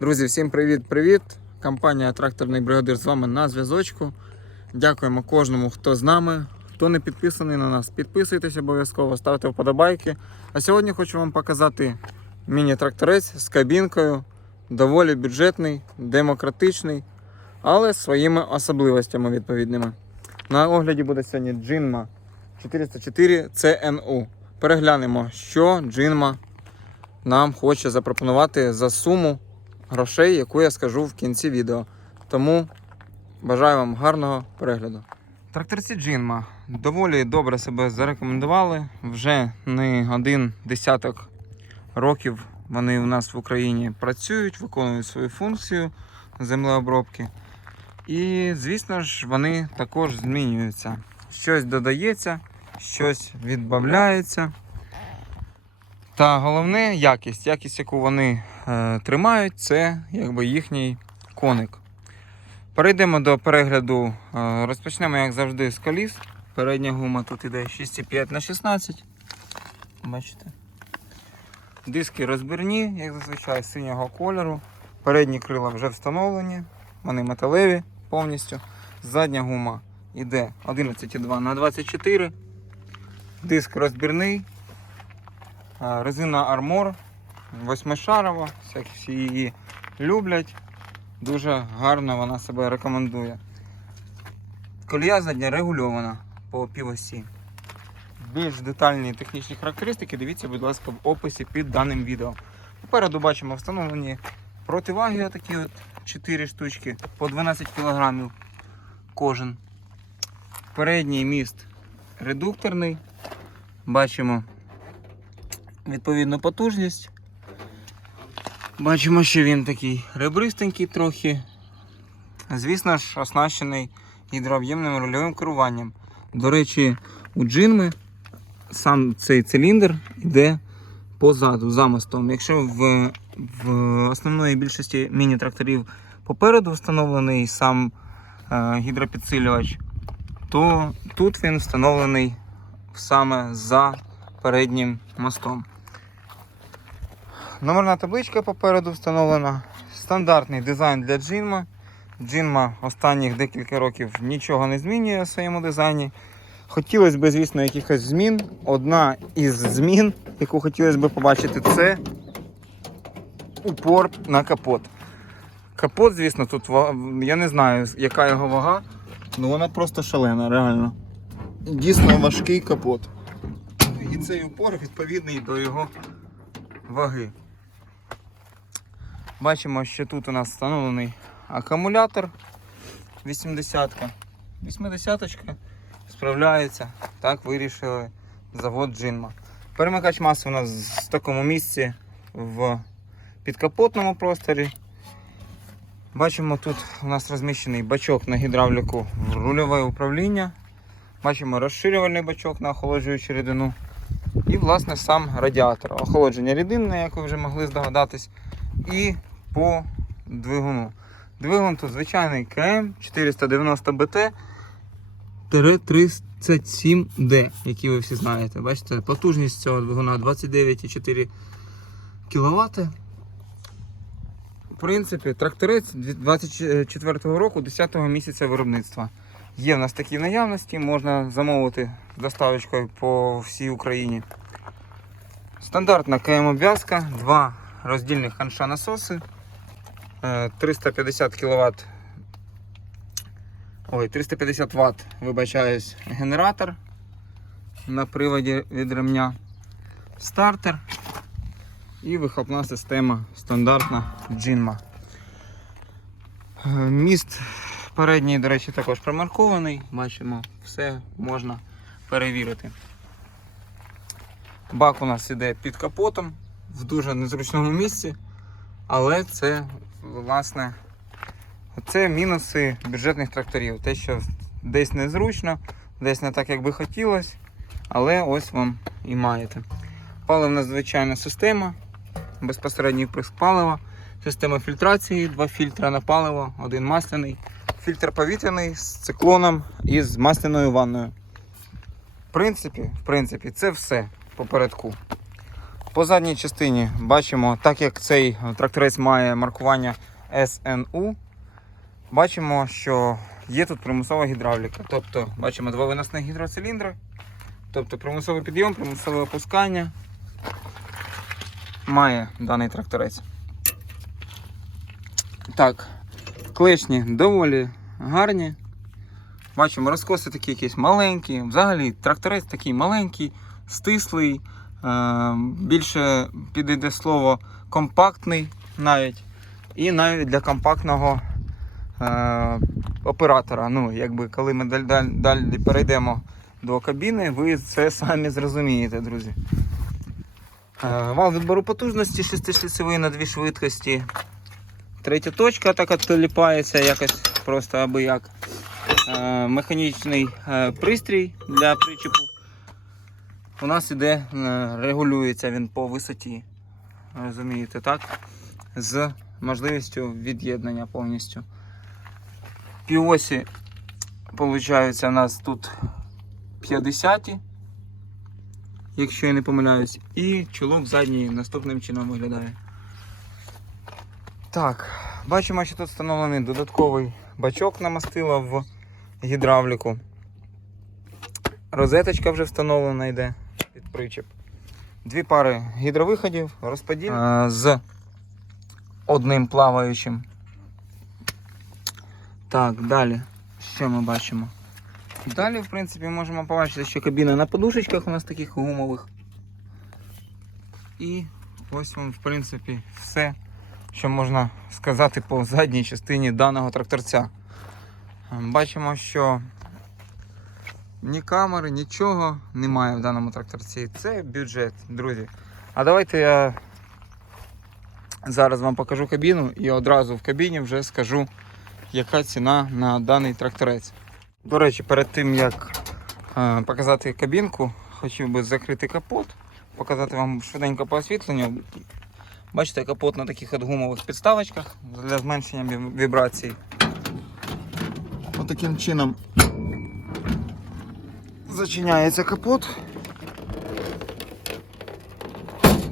Друзі, всім привіт-привіт! Компанія Тракторний бригадир з вами на зв'язочку. Дякуємо кожному, хто з нами. Хто не підписаний на нас, підписуйтесь обов'язково, ставте вподобайки. А сьогодні хочу вам показати міні-тракторець з кабінкою. Доволі бюджетний, демократичний, але з своїми особливостями відповідними. На огляді буде сьогодні Джинма 404 CNU. Переглянемо, що Джинма нам хоче запропонувати за суму грошей, яку я скажу в кінці відео. Тому бажаю вам гарного перегляду. Тракторці Джинма доволі добре себе зарекомендували. Вже не один десяток років вони у нас в Україні працюють, виконують свою функцію землеобробки. І, звісно ж, вони також змінюються. Щось додається, щось відбавляється. Та головне якість. Якість, яку вони тримають, це якби їхній коник. Перейдемо до перегляду. Е, розпочнемо, як завжди, з коліс. Передня гума тут іде 6,5 на 16. Бачите? Диски розбірні, як зазвичай, синього кольору. Передні крила вже встановлені, вони металеві повністю. Задня гума йде 11,2 на 24. Диск розбірний. Резина Армор восьмишарова, всі її люблять. Дуже гарно вона себе рекомендує. Колія задня регульована по півосі. Більш детальні технічні характеристики дивіться, будь ласка, в описі під даним відео. Попереду бачимо встановлені противаги, такі от 4 штучки по 12 кг кожен. Передній міст редукторний. Бачимо відповідну потужність. Бачимо, що він такий ребристенький трохи. Звісно ж, оснащений гідрооб'ємним рульовим керуванням. До речі, у джинми сам цей циліндр йде позаду, за мостом. Якщо в, в основної більшості міні-тракторів попереду встановлений сам е, гідропідсилювач, то тут він встановлений саме за переднім мостом. Номерна табличка попереду встановлена. Стандартний дизайн для джинма. Джинма останніх декілька років нічого не змінює в своєму дизайні. Хотілося б, звісно, якихось змін. Одна із змін, яку хотілося б побачити, це упор на капот. Капот, звісно, тут я не знаю, яка його вага, але вона просто шалена, реально. Дійсно важкий капот. І цей упор відповідний до його ваги. Бачимо, що тут у нас встановлений акумулятор 80-ка. 80-ка справляється. Так вирішили завод Джинма. Перемикач маси у нас в такому місці в підкапотному просторі. Бачимо, тут у нас розміщений бачок на гідравліку в рульове управління. Бачимо розширювальний бачок на охолоджуючу рідину. І, власне, сам радіатор. Охолодження рідинне, як ви вже могли здогадатись. І по двигуну. Двигун тут звичайний КМ 490 БТ 37D, який ви всі знаєте. Бачите, потужність цього двигуна 29,4 кВт. В принципі, тракторець 24 року, 10 місяця виробництва. Є в нас такі наявності, можна замовити з доставочкою по всій Україні. Стандартна КМ обв'язка, два роздільних ханша насоси, 350 кВт. Ой, 350 Вт, вибачаюсь, генератор на приводі від ремня, стартер і вихлопна система стандартна Джинма. Е, Міст передній, до речі, також промаркований. Бачимо, все можна перевірити. Бак у нас іде під капотом в дуже незручному місці, але це, власне, це мінуси бюджетних тракторів. Те, що десь незручно, десь не так, як би хотілося, але ось вам і маєте. Паливна звичайна система, безпосередній вприск палива, система фільтрації, два фільтри на паливо, один масляний, фільтр повітряний з циклоном і з масляною ванною. В принципі, в принципі, це все попередку. По задній частині бачимо, так як цей тракторець має маркування SNU, бачимо, що є тут примусова гідравліка. Тобто бачимо два виносних гідроциліндри, тобто примусовий підйом, примусове опускання має даний тракторець. Так, клешні доволі гарні. Бачимо, розкоси такі якісь маленькі. Взагалі тракторець такий маленький, стислий, більше підійде слово компактний навіть. І навіть для компактного е, оператора. Ну, якби коли ми далі, далі, перейдемо до кабіни, ви це самі зрозумієте, друзі. Е, Вал відбору потужності 6-шліцевий на дві швидкості. Третя точка так от ліпається якось просто аби як. Е, Механічний е, пристрій для причепу. У нас іде, е, регулюється він по висоті. Розумієте, так? З можливістю від'єднання повністю. Півосі, виходить, у нас тут 50 якщо я не помиляюсь, і чолок задній наступним чином виглядає. Так, бачимо, що тут встановлений додатковий бачок на мастила в гідравліку. Розеточка вже встановлена йде під причеп. Дві пари гідровиходів, розподіл е, з одним плаваючим. Так, далі. Що ми бачимо? Далі, в принципі, можемо побачити, що кабіна на подушечках у нас таких гумових. І ось вам, в принципі, все, що можна сказати по задній частині даного тракторця. Бачимо, що ні камери, нічого немає в даному тракторці. Це бюджет, друзі. А давайте я зараз вам покажу кабіну і одразу в кабіні вже скажу, яка ціна на даний тракторець. До речі, перед тим як е, показати кабінку, хотів би закрити капот, показати вам швиденько по освітленню. Бачите, капот на таких от гумових підставочках для зменшення ві- вібрацій. Отаким чином зачиняється капот.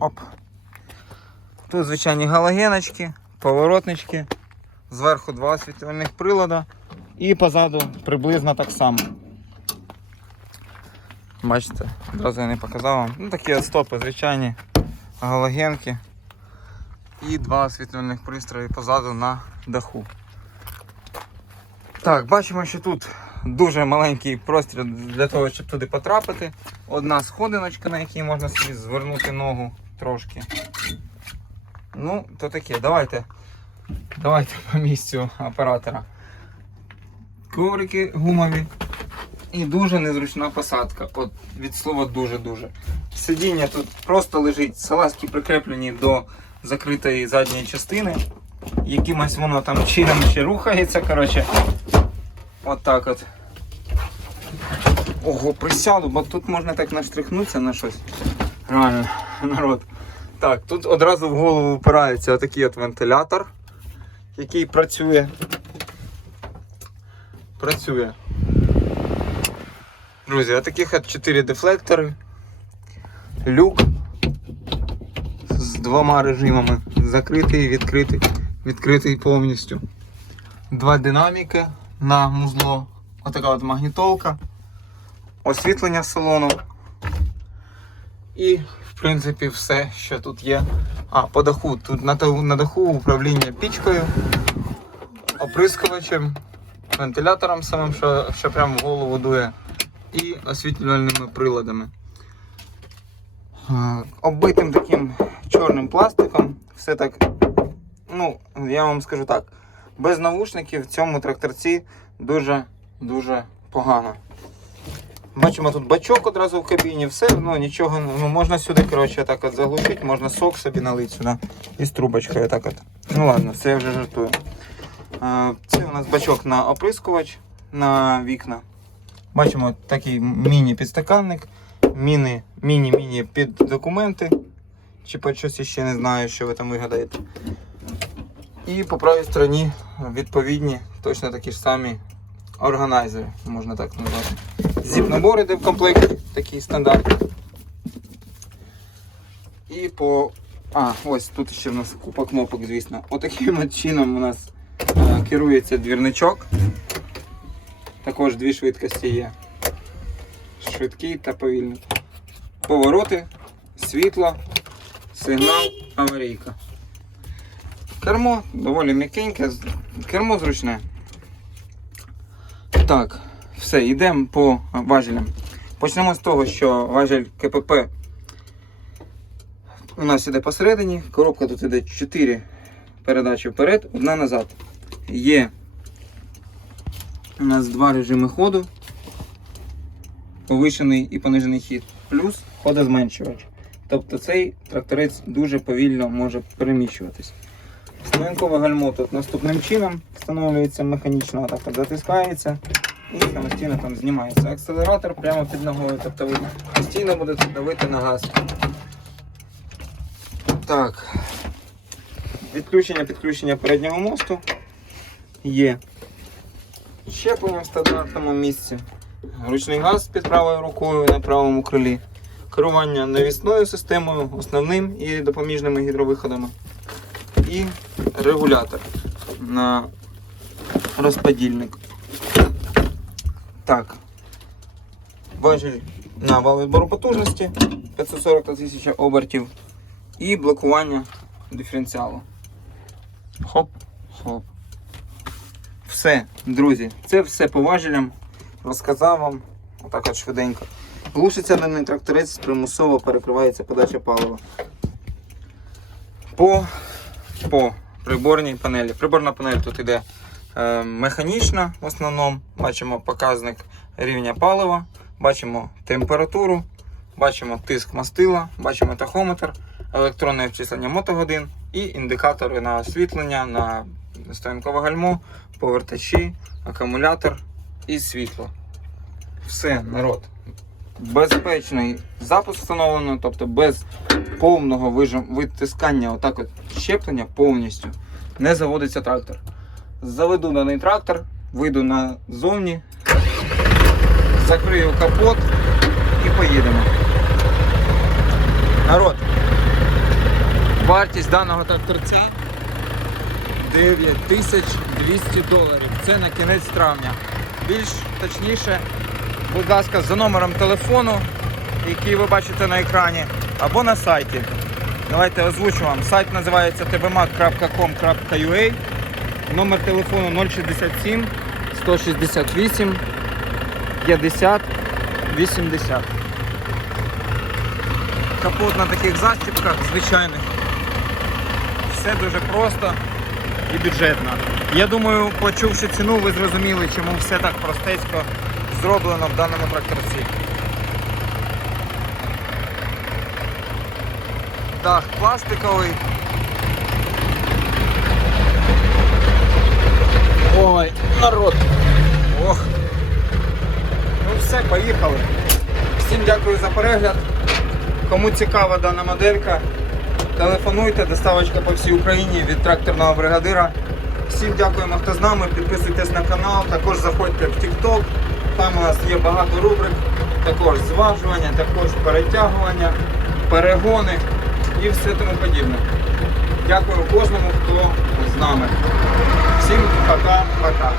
Оп. Тут звичайні галогеночки, поворотнички, зверху два освітлювальних прилада. І позаду приблизно так само. Бачите, одразу я не показав вам. Ну такі стопи, звичайні галогенки. І два освітлювальних пристрої позаду на даху. Так, бачимо, що тут дуже маленький простір для того, щоб туди потрапити. Одна сходиночка, на якій можна собі звернути ногу трошки. Ну, то таке, давайте. Давайте по місцю оператора коврики гумові і дуже незручна посадка. От від слова дуже-дуже. Сидіння тут просто лежить, салазки прикріплені до закритої задньої частини. Якимось воно там чином ще рухається. коротше. От так от. Ого, присяду, бо тут можна так наштрихнутися на щось. Реально, народ. Так, тут одразу в голову впирається отакий от вентилятор, який працює працює. Друзі, отаких от 4 дефлектори, люк з двома режимами. Закритий, відкритий, відкритий повністю. Два динаміки на музло. Отака от магнітолка, освітлення салону. І, в принципі, все, що тут є. А, по даху. Тут на, на даху управління пічкою, оприскувачем вентилятором самим, що, що прямо в голову дує, і освітлювальними приладами. Оббитим таким чорним пластиком. Все так, ну, я вам скажу так, без навушників в цьому тракторці дуже-дуже погано. Бачимо тут бачок одразу в кабіні, все, ну нічого, ну можна сюди, коротше, так от заглушити, можна сок собі налити сюди із трубочкою так от. Ну ладно, це я вже жартую. Це у нас бачок на оприскувач на вікна. Бачимо такий міні-підстаканник, міні- міні-міні під документи. Чи під щось ще не знаю, що ви там вигадаєте. І по правій стороні відповідні, точно такі ж самі органайзери, можна так назвати. Зіп-набор іде в комплекті, такий стандарт. І по. А, ось тут ще в нас купа кнопок, звісно. Отаким от чином у нас е, керується двірничок. Також дві швидкості є. Швидкий та повільний. Повороти, світло, сигнал, аварійка. Кермо доволі м'якеньке, кермо зручне. Так, все, йдемо по важелям. Почнемо з того, що важель КПП у нас іде посередині, коробка тут іде 4 передачі вперед, одна назад. Є у нас два режими ходу. Повишений і понижений хід, плюс ходозменшувач. Тобто цей тракторець дуже повільно може переміщуватись. Стоянкове гальмо тут наступним чином встановлюється механічно, так затискається і самостійно там знімається. Акселератор прямо під ногою, тобто ви постійно будете давити на газ. Так. Відключення підключення переднього мосту є. Щеплення в стандартному місці. Ручний газ під правою рукою на правому крилі. Керування навісною системою, основним і допоміжними гідровиходами. І регулятор на розподільник. Так. Важіль на вал відбору потужності 540 тисяч обертів. І блокування диференціалу. Хоп, хоп. Все, друзі, це все по важелям. Розказав вам. Отак от швиденько. Глушиться даний тракторець, примусово перекривається подача палива. По, по приборній панелі. Приборна панель тут іде е, механічна в основному. Бачимо показник рівня палива, бачимо температуру, бачимо тиск мастила, бачимо тахометр, електронне обчислення мотогодин і індикатори на освітлення, на стоянкове гальмо, повертачі, акумулятор і світло. Все, народ. Безпечний запуск встановлено, тобто без повного витискання отак от щеплення повністю не заводиться трактор. Заведу даний трактор, вийду назовні, закрию капот і поїдемо. Народ, вартість даного тракторця 9200 доларів. Це на кінець травня. Більш точніше, будь ласка, за номером телефону, який ви бачите на екрані, або на сайті. Давайте озвучу вам. Сайт називається tbmat.com.ua Номер телефону 067 168 50 80. Капот на таких защіпках звичайних. Все дуже просто і бюджетно. Я думаю, почувши ціну, ви зрозуміли, чому все так простецько зроблено в даному тракторці. Дах пластиковий. Ой, народ. Ох. Ну все, поїхали. Всім дякую за перегляд. Кому цікава дана моделька, телефонуйте, доставочка по всій Україні від тракторного бригадира. Всім дякуємо, хто з нами. Підписуйтесь на канал, також заходьте в TikTok. Там у нас є багато рубрик, також зважування, також перетягування, перегони і все тому подібне. Дякую кожному, хто з нами. Всім пока-пока.